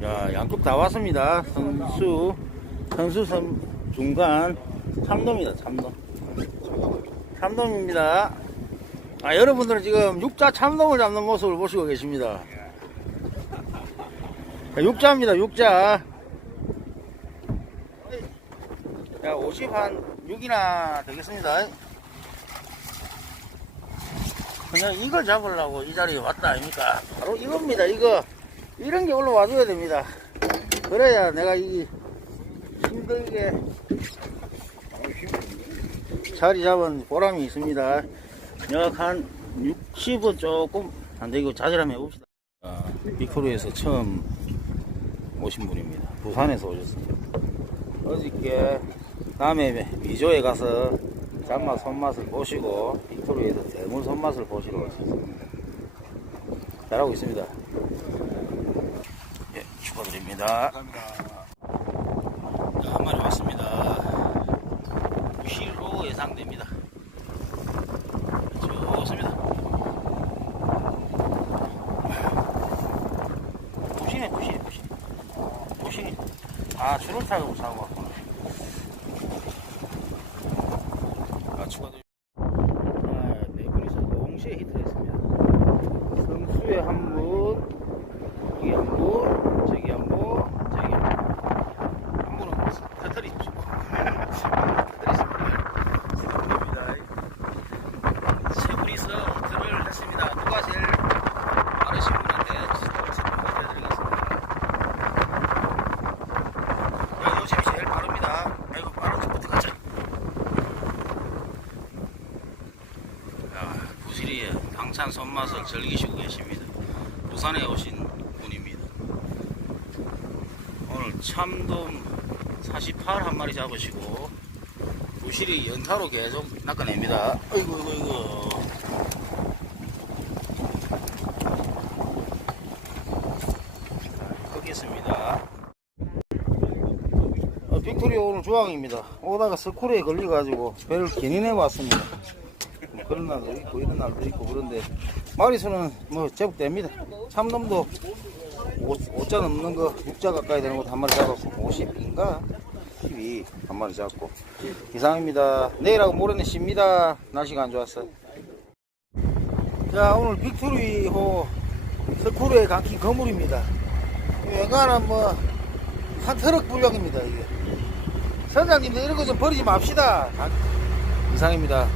자, 양쪽 다 왔습니다. 선수, 선수 선 중간 참돔이다, 참돔. 참돔입니다. 아, 여러분들은 지금 육자 참돔을 잡는 모습을 보시고 계십니다. 자, 육자입니다, 육자. 자, 50 한 6이나 되겠습니다. 그냥 이걸 잡으려고 이 자리에 왔다 아닙니까? 바로 이겁니다, 이거. 이런 게 올라와 줘야 됩니다. 그래야 내가 이 힘들게 자리 잡은 보람이 있습니다. 약 한 60은 조금 안 되고 자질 한번 해봅시다. 아, 빅토르에서 처음 오신 분입니다. 부산에서 오셨습니다. 어저께 남해 미조에 가서 장마 손맛을 보시고 빅토르에서 대물 손맛을 보시러 오셨습니다. 잘하고 있습니다. 예, 축하드립니다. 자, 한 마리 왔습니다. 무실로 예상됩니다. 좋습니다. 무시네, 무시네, 무시네. 무시네. 아, 줄을 타고 사고 왔구나. 아, 축하드립니다. 아, 네 동시에 히트했습니다. 성수에 한 분, 여기 한 분, 저기 한 분, 저기 한 분. 한 분은 터뜨리십시오. 터뜨리십니다. 세 분이서 히트를 했습니다. 누가 제일 빠르신 분한테 선물 해드리겠습니다. 야, 요즘이 제일 빠릅니다. 아이고, 빠르게 부터 가자. 야, 부실이 당찬 손맛을 즐기시고 계십니다. 부산에 오신 분입니다. 오늘 참돔 48 한 마리 잡으시고 부실이 연타로 계속 낚아냅니다. 아이고 아이고 아이고. 자, 끄겠습니다. 어, 빅토리아 오늘 조항입니다. 오다가 스쿨에 걸려가지고 배를 괜히 내왔습니다. 뭐 그런 날도 있고 이런 날도 있고 그런데 마리수는 뭐 제법 됩니다. 참돔도 5 자 넘는 거 6자 가까이 되는 것도 한 마리 잡았고 50인가 12 한 마리 잡고 이상입니다. 내일하고 모레는 쉽니다. 날씨가 안 좋았어. 자 오늘 빅토리호 스쿠르에 감힌 거물입니다. 웬간한 뭐 한 트럭 분량입니다 이게. 선장님들 이런 거 좀 버리지 맙시다. 이상입니다.